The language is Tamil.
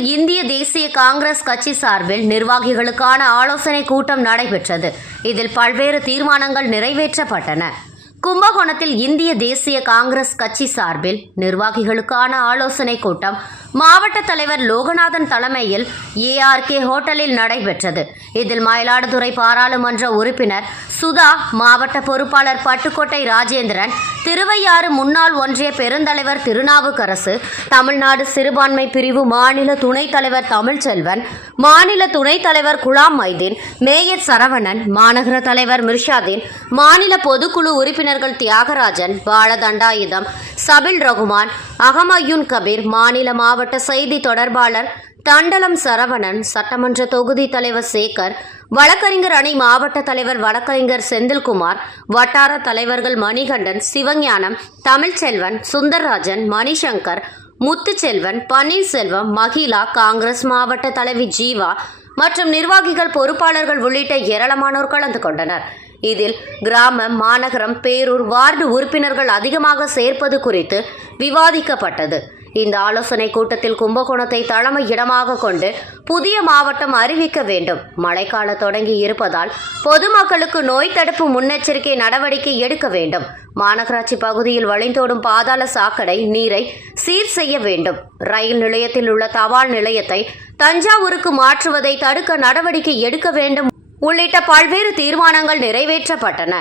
இந்திய தேசிய காங்கிரஸ் கட்சி சார்பில் நிர்வாகிகளுக்கான ஆலோசனை கூட்டம் நடைபெற்றது. இதில் பல்வேறு தீர்மானங்கள் நிறைவேற்றப்பட்டன. கும்பகோணத்தில் இந்திய தேசிய காங்கிரஸ் கட்சி சார்பில் நிர்வாகிகளுக்கான ஆலோசனை கூட்டம் மாவட்ட தலைவர் லோகநாதன் தலைமையில் ஏஆர்கே ஹோட்டலில் நடைபெற்றது. இதில் மயிலாடுதுறை பாராளுமன்ற உறுப்பினர் சுதா மாவட்ட பொறுப்பாளர் பட்டுக்கோட்டை ராஜேந்திரன் திருவையாறு முன்னாள் ஒன்றிய பெருந்தலைவர் திருநாவுக்கரசு தமிழ்நாடு சிறுபான்மை பிரிவு மாநில துணைத் தலைவர் தமிழ்ச்செல்வன் மாநில துணைத் தலைவர் குலாம் மைதீன் மேயர் சரவணன் மாநகர தலைவர் மிர்ஷாதீன் மாநில பொதுக்குழு உறுப்பினர்கள் தியாகராஜன் பாலதண்டாயுதம் சபில் ரகுமான் அகமயூன் கபீர் மாநில மாவட்ட செய்தி தொடர்பாளர் தண்டலம் சரவணன் சட்டமன்ற தொகுதி தலைவர் சேகர் வழக்கறிஞர் அணி மாவட்ட தலைவர் வழக்கறிஞர் செந்தில்குமார் வட்டார தலைவர்கள் மணிகண்டன் சிவஞானம் தமிழ்ச்செல்வன் சுந்தர்ராஜன் மணிசங்கர் முத்துச்செல்வன் பன்னீர்செல்வம் மகிழா காங்கிரஸ் மாவட்ட தலைவி ஜீவா மற்றும் நிர்வாகிகள் பொறுப்பாளர்கள் உள்ளிட்ட ஏராளமானோர் கலந்து கொண்டனர். இதில் கிராமம் மாநகரம் பேரூர் வார்டு உறுப்பினர்கள் அதிகமாக சேர்ப்பது குறித்து விவாதிக்கப்பட்டது. இந்த ஆலோசனை கூட்டத்தில் கும்பகோணத்தை தலைமை இடமாக கொண்டு புதிய மாவட்டம் அறிவிக்க வேண்டும். மழைக்கால தொடங்கி இருப்பதால் பொதுமக்களுக்கு நோய் தடுப்பு முன்னெச்சரிக்கை நடவடிக்கை எடுக்க வேண்டும். மாநகராட்சி பகுதியில் வழிந்தோடும் பாதாள சாக்கடை நீரை சீர் செய்ய வேண்டும். ரயில் நிலையத்தில் உள்ள தபால் நிலையத்தை தஞ்சாவூருக்கு மாற்றுவதை தடுக்க நடவடிக்கை எடுக்க வேண்டும் உள்ளிட்ட பல்வேறு தீர்மானங்கள் நிறைவேற்றப்பட்டன.